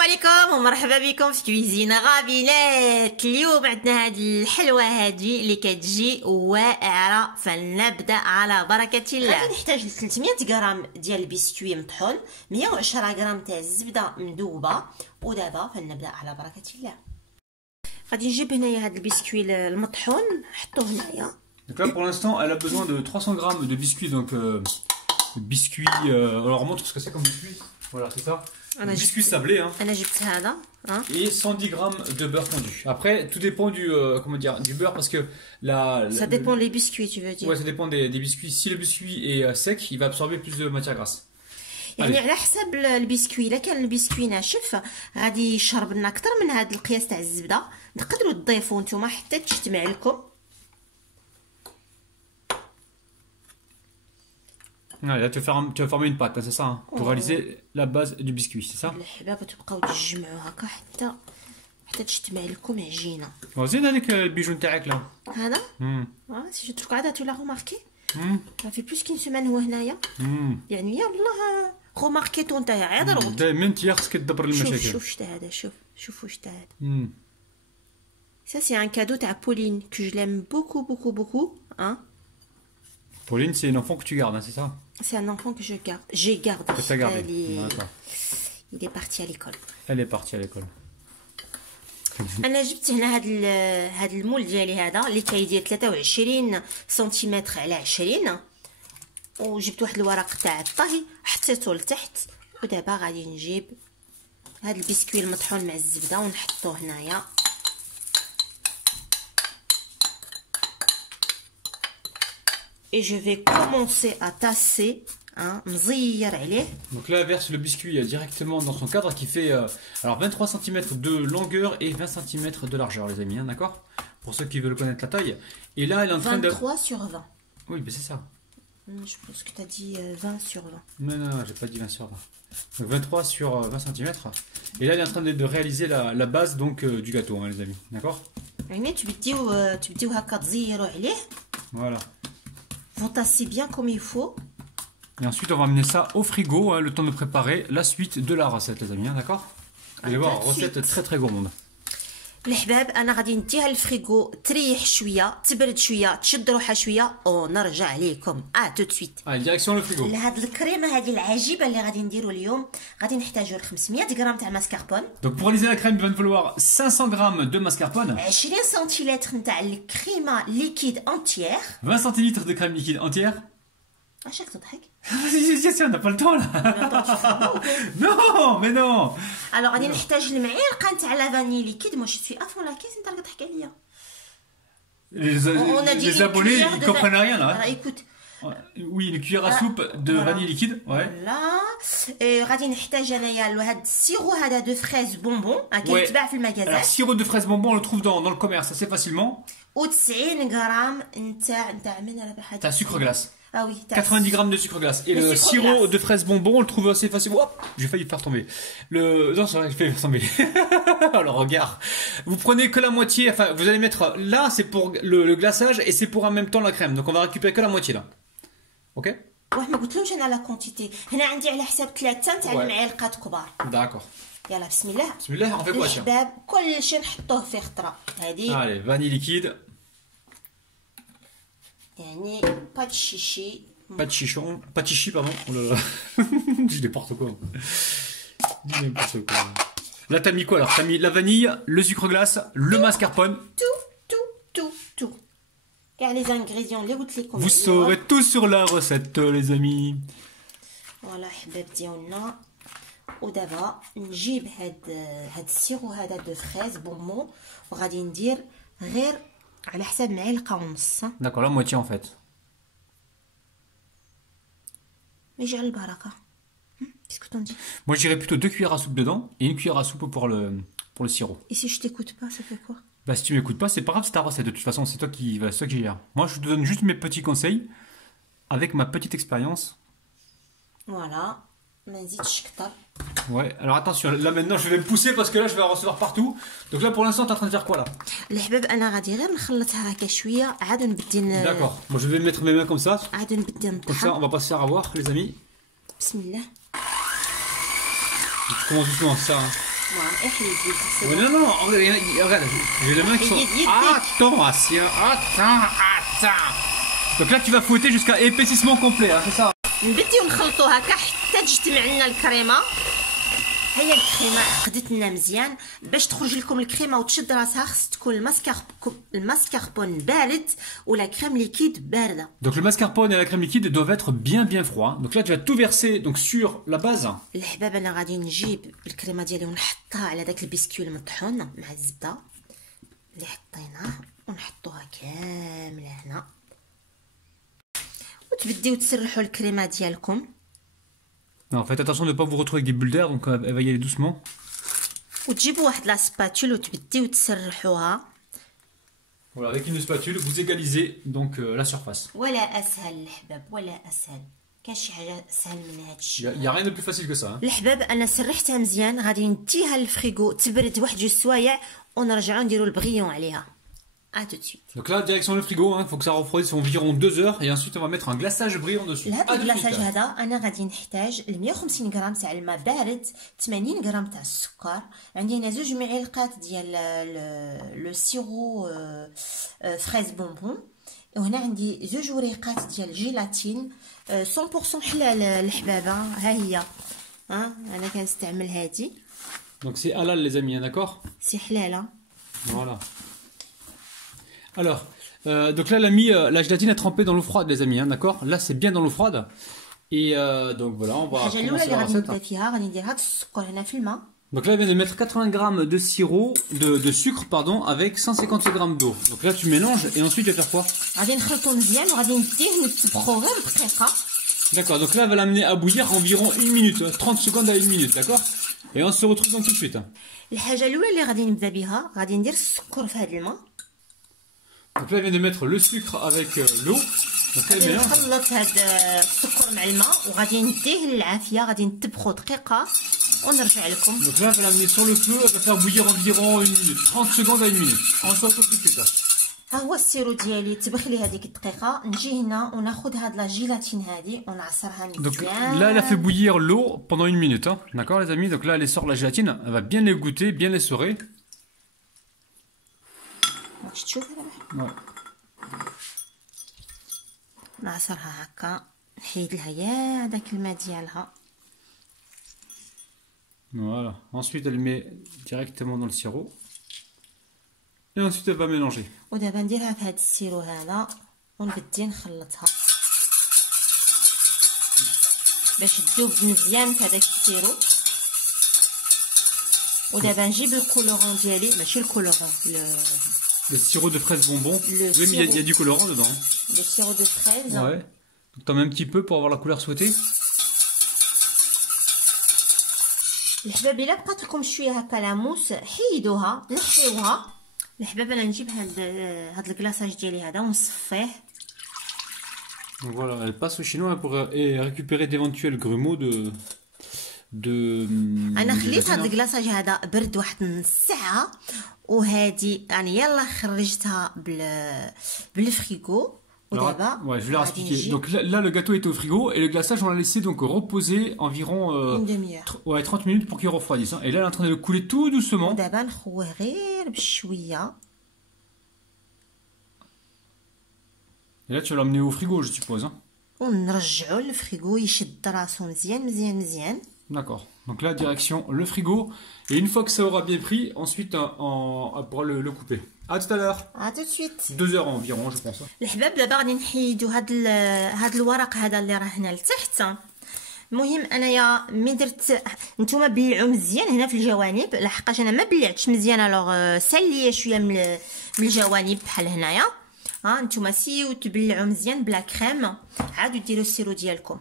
عليكم ومرحبا بكم في كويزينة غابيلات. اليوم عندنا هذه الحلوة هذه اللي كتجي واعرة، فلنبدأ على بركة الله. غادي نحتاج 300 غرام ديال البسكوي مطحون، 110 غرام تاع الزبدة مذوبة، ودابا فلنبدأ على بركة الله. غادي نجيب هنايا هذا البسكوي المطحون نحطوه هنايا. Donc là pour l'instant elle a besoin de 300 grammes de biscuits, donc biscuits, alors on montre ce que c'est comme biscuit, voilà c'est ça, biscuits sablés hein. Et 110 grammes de beurre fondu. Après tout dépend du, comment dire, du beurre parce que ça dépend des biscuits tu veux dire. Ouais ça dépend des biscuits, si le biscuit est sec il va absorber plus de matière grasse. يعني على حسب البسكوي، الا كان البسكوي ناشف غادي يشرب لنا اكثر من هذا القياس تاع الزبده، تقدروا تضيفوا نتوما حتى تجتمع لكم. Ouais, là, tu vas former une pâte, c'est ça, hein, pour réaliser la base du biscuit, c'est ça. الحباب تبقاو تجمعوا هكا حتى تجتمع لكم عجينه. زين هذيك البيجون تاعك لا. هذا؟ سي جو تروك عاد tu l'as remarqué. Ça fait plus qu'une semaine هو هنايا. يعني يلاه remarqué نتايا عاد رغد. دائما انت خصك تدبر المشاكل. شوف شتا هذا، شوف واش تا هذا. Ça c'est un cadeau تاع Pauline que je l'aime beaucoup hein. Pauline, c'est un enfant que tu gardes, hein, c'est ça? C'est un enfant que je garde. J'ai gardé. Que tu as gardé. Il est parti à l'école. Elle est partie à l'école. انا جبت هنا هذا المول ديالي هذا اللي كيدير 23 سنتيمتر على 20، وجبت واحد الورق تاع الطهي حطيته لتحت، ودابا غادي نجيب هذا البسكوي المطحون مع الزبده ونحطوه هنايا. Et je vais commencer à tasser, hein, مزير عليه. Donc là, verse le biscuit directement dans son cadre qui fait alors 23 cm de longueur et 20 cm de largeur, les amis, hein, d'accord? Pour ceux qui veulent connaître la taille. Et là, elle est en train de... 23 sur 20. Oui, mais c'est ça. Je pense que tu as dit 20 sur 20. Non, j'ai pas dit 20 sur 20. Donc 23 sur 20 cm. Et là, elle est en train de réaliser la base donc, du gâteau, hein, les amis, d'accord? يعني تبديو هكا تزيروا عليه. Voilà. Vous tassez bien comme il faut. Et ensuite, on va amener ça au frigo, hein, le temps de préparer la suite de la recette, les amis, hein, d'accord? Vous allez voir, recette très gourmande. الحباب انا غادي نديها للفريغو تريح شويه، تبرد شويه، تشد روحها شويه، ونرجع ليكم تو سويت. ديريكسيون لو فريغو. لهاد الكريمه هذه العجيبه اللي غادي نديرو اليوم غادي نحتاجو 500 غرام تاع ماسكاربون. Donc pour réaliser la crème, il va nous falloir 500 grammes de mascarpone, 20 سنتيلتر نتاع الكريمه ليكيد انتيير، 20 centilitres de crème liquide entière. اش راك تضحك؟ Si, on n'a pas le temps là. Non, mais non. Alors غادي نحتاج المعلقه نتاع لا فاني ليكيد. مو شي افون لا كيس انت راك تضحك عليا. Les abonnés ils comprennent rien là. Écoute. Oui, une cuillère à soupe de vanille liquide, ouais. Voilà. غادي نحتاج انايا هاد السيرو هذا دو فريز بونبون كيتباع في المغازان. Alors sirop de fraise bonbon on le trouve dans le commerce assez facilement. و90 غرام نتاع من راه تاع sucre glace. Ah oui, 90 grammes de sucre glace. Et le sirop de fraise bonbon, on le trouve assez facilement. Hop, j'ai failli faire tomber. Non, c'est vrai, j'ai failli faire tomber. Alors, regarde. Vous prenez que la moitié, enfin, vous allez mettre, là, c'est pour le glaçage et c'est pour en même temps la crème. Donc, on va récupérer que la moitié, là. Ok? Ouais, ما قلتلهمش انا لا كونتيتي. هنا عندي على حساب 3 تاع المعالقات كبار. D'accord. يلا بسم الله. بسم الله, on fait quoi, tiens? الشباب كلشي نحطوه في خطره. هذه. Allez, vanille liquide. يعني pas de chichi. Pas de chichon, pas de chichi, pardon. Oh là là. Je dis n'importe quoi. Je dis n'importe quoi. Là, t'as mis quoi alors? T'as mis la vanille, le sucre glace, le mascarpone. Tout. Car les ingrédients, les قلت لكم. Vous saurez tout sur la recette, les amis. Voilà, حباب ديالنا. ودابا نجيب هاد السيرو هذا دو فريز بونبون وغادي ندير غير على حساب معلقه ونص. D'accord, la moitié en fait. Mais j'ai le baraka. Qu'est-ce que t'en dis? Moi je dirais plutôt 2 cuillères à soupe dedans et 1 cuillère à soupe pour le sirop. Et si je t'écoute pas, ça fait quoi? Bah si tu m'écoutes pas, c'est pas grave, c'est ta recette. De toute façon, c'est toi qui gère. Moi je te donne juste mes petits conseils avec ma petite expérience. Voilà. ما نزيدش كتر. Ouais, alors attention, là maintenant je vais me pousser parce que là je vais en recevoir partout. Donc là pour l'instant t'es en train de faire quoi là? الحباب انا غادي غير نخلطها هكا شويه عاد نبدي. D'accord, moi je vais mettre mes mains comme ça. عاد نبدي Comme ça on va pas se faire avoir les amis. بسم الله. Tu commences doucement, c'est ça hein. Non, non, regarde, j'ai les mains qui sont... Attends, Assia, attends. Donc là, tu vas fouetter jusqu'à épaississement complet, hein, c'est ça. نبديو نخلطو هكا حتى تجتمع لنا الكريمه. هي الكريمه خدت لنا مزيان باش تخرج لكم الكريمه وتشد راسها. خص تكون الماسكاربون بارد ولا كريم ليكيد بارده. Donc le mascarpone et la crème liquide doivent être bien froids. Donc là tu vas tout verser donc sur la base. الحباب انا غادي نجيب الكريمه ديالي ونحطها على داك البسكوي المطحون مع الزبده اللي حطيناه ونحطوها كامله هنا وتبديو تسرحوا الكريمه ديالكم. Non, faites attention de ne pas vous retrouver avec des bulles d'air, donc elle va y aller doucement. وتجيبوا واحد لا سباتول وتبديو تسرحوها. Voilà, avec une spatule, vous égalisez donc la surface. ولا اسهل الحباب ولا اسهل. كاين شي حاجه اسهل من هذا الشيء؟ Il y a rien de plus facile que ça. Hein. الحباب انا سرحتها مزيان غادي نديها للفريغو تبرد واحد جوج سوايع ونرجعوا نديروا البغيون عليها. À tout de suite. Donc là, direction le frigo, il faut que ça refroidisse environ 2 heures et ensuite on va mettre un glaçage brillant dessus. لهذا الكلاصاج هذا انا غادي نحتاج 150 غرام تاع الماء بارد 80 غرام تاع السكر عندي هنا 2 معالق ديال لو سيرو فريز بونبون وهنا عندي 2 وريقات ديال جيلاتين 100% حلال الحبابه ها هي ها انا كنستعمل هذه. Donc c'est halal les amis, hein, d'accord? سي حلاله. Voilà. Alors, donc là, la gélatine est trempée dans l'eau froide, les amis, hein, d'accord? Là, c'est bien dans l'eau froide. Et donc voilà, on va commencer la recette. Donc là, elle vient de mettre 80 grammes de sirop, de sucre, pardon, avec 150 grammes d'eau. Donc là, tu mélanges et ensuite tu vas faire quoi? D'accord, donc là, elle va l'amener à bouillir environ 1 minute, 30 secondes à 1 minute, d'accord? Et on se retrouve donc tout de suite. Donc là, elle vient de mettre le sucre avec l'eau. Donc elle mélange. نخلط هذا السكر مع الماء وغادي نديه للعافيه غادي نتبخو دقيقه ونرجع لكم. Donc là, elle va l'amener sur le feu, elle va faire bouillir environ 1 minute, 30 secondes à 1 minute. On se retrouve tout de suite. ها هو السيرو ديالي تبخ لي هذيك الدقيقه نجي هنا وناخذ هاد لا جيلاتين هذه ونعصرها مزيان. Donc là, elle a fait bouillir l'eau pendant 1 minute, hein. D'accord les amis? Donc là, elle sort la gélatine, elle va bien l'égoutter, bien l'essorer. واش تشوف Ouais. نعصرها هكا نحيد لها يا هذاك الماء ديالها. Voilà. Ensuite, elle met directement dans le sirop. Et ensuite, elle va mélanger. ودابا نديرها في هذا السيرو هذا ونبدي نخلطها باش تذوب مزيان في هذاك السيرو. ودابا نجيب الكولورون ديالي ماشي الكولورون Le sirop de fraise bonbon. Oui, mais il y a du colorant dedans. Le sirop de fraise. Ouais. Donc t'en mets un petit peu pour avoir la couleur souhaitée. الحباب الا بقات لكم شويه هكا لاموس حيدوها نحيوها. الحباب انا نجيب هاد الكلاصاج ديالي هذا ونصفيه. Donc voilà, elle passe au chinois pour récupérer d'éventuels grumeaux de انا خليت هاد الكلاصاج هذا برد واحد نص ساعه وهادي يعني يلا خرجتها بالفريغو ودابا ouais, je vais leur expliquer. Donc là, le gâteau était au frigo et le glaçage on l'a laissé donc reposer environ une demi-heure. Ouais, 30 minutes pour qu'il refroidisse, hein. Et là elle est en train de le couler tout doucement. ودابا نخويه غير بشويه. Et là tu vas l'emmener au frigo, je suppose, hein. ونرجعو للفريغو يشد راسو مزيان مزيان مزيان. D'accord. Donc là, direction le frigo. Et une fois que ça aura bien pris, ensuite, on pourra le couper. A tout à l'heure. A tout de suite. 2 heures environ, je pense. الحباب دابا غادي نحيدو هاد الورق هذا اللي راه هنا لتحت. المهم انايا ملي درت نتوما بلعوا مزيان هنا في الجوانب لحقاش انا ما بلعتش مزيان الوغ ساليه شويه من الجوانب بحال هنايا. ها نتوما سيو تبلعوا مزيان بلا كريم عادوا ديروا السيرو ديالكم.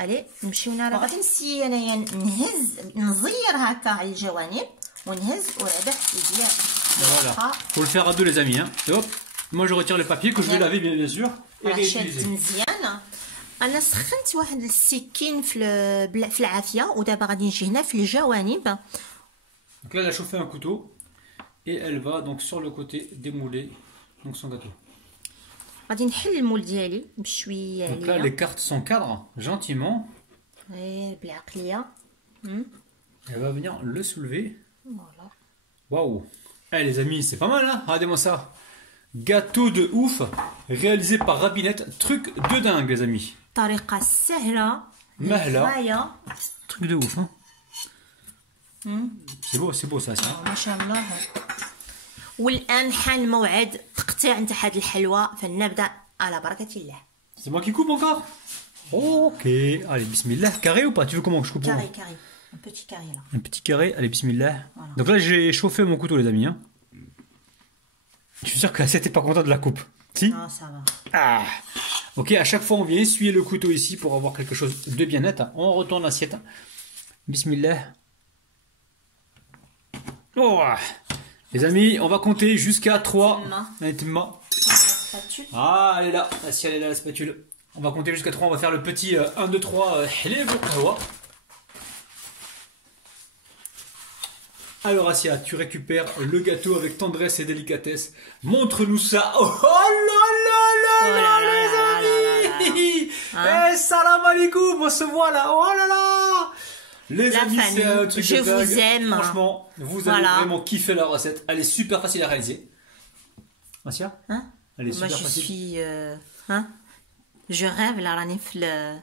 الي نمشيو نرى غادي نسي انايا نهز نزير هكا على الجوانب ونهز ورابح يديا. Voilà. Faut le faire à deux les amis, hein. Et hop. Moi je retire le papier que je vais laver bien sûr et réutiliser. مزيان. انا سخنت واحد السكين في العافيه ودابا غادي نجي هنا في الجوانب. Donc là elle a chauffé un couteau et elle va donc sur le côté démouler donc son gâteau. غادي نحل المول ديالي بشويه عليا. Donc là les cartes s'encadrent gentiment. غير بالعقليه. Elle va venir le soulever. Voilà. Waouh. Eh les amis, c'est pas mal, hein? Regardez-moi ça. Gâteau de ouf, réalisé par Rabinette. Truc de dingue, les amis. طريقة سهلة. مهلة. Truc de ouf, hein? C'est beau ça. ما شاء الله. والآن حان الموعد تقطيع نتاع هاد الحلوى فلنبدأ على بركة الله. C'est moi qui coupe encore? Ok. Allez, bismillah. Carré ou pas? Tu veux comment que je coupe? Carré. Un petit carré là. Un petit carré. Allez, bismillah. Voilà. Donc là, j'ai chauffé mon couteau, les amis. Hein. Je suis sûr que Assiette n'est pas content de la coupe. Si? Non, ça va. Ah. Ok, à chaque fois, on vient essuyer le couteau ici pour avoir quelque chose de bien net. On retourne l'assiette. Bismillah. Oh. Les amis, on va compter jusqu'à 3. Ah, elle est là. Si elle est là, la spatule. On va compter jusqu'à 3. On va faire le petit 1, 2, 3. Alors, Assia, tu récupères le gâteau avec tendresse et délicatesse. Montre-nous ça. Oh là là, les amis. Eh, salam alaikum, on se voit là. Oh là là. Les amis, c'est un truc de dingue. Vous aime. Franchement, vous allez vraiment kiffer la recette. Elle est super facile à réaliser. Assia, elle est super facile. Je rêve là, راني في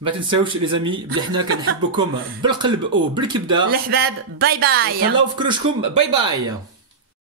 ما تنساوش les amis بلي حنا كنحبكم بالقلب او بالكبده الحباب باي باي تهلاو في كروشكم باي باي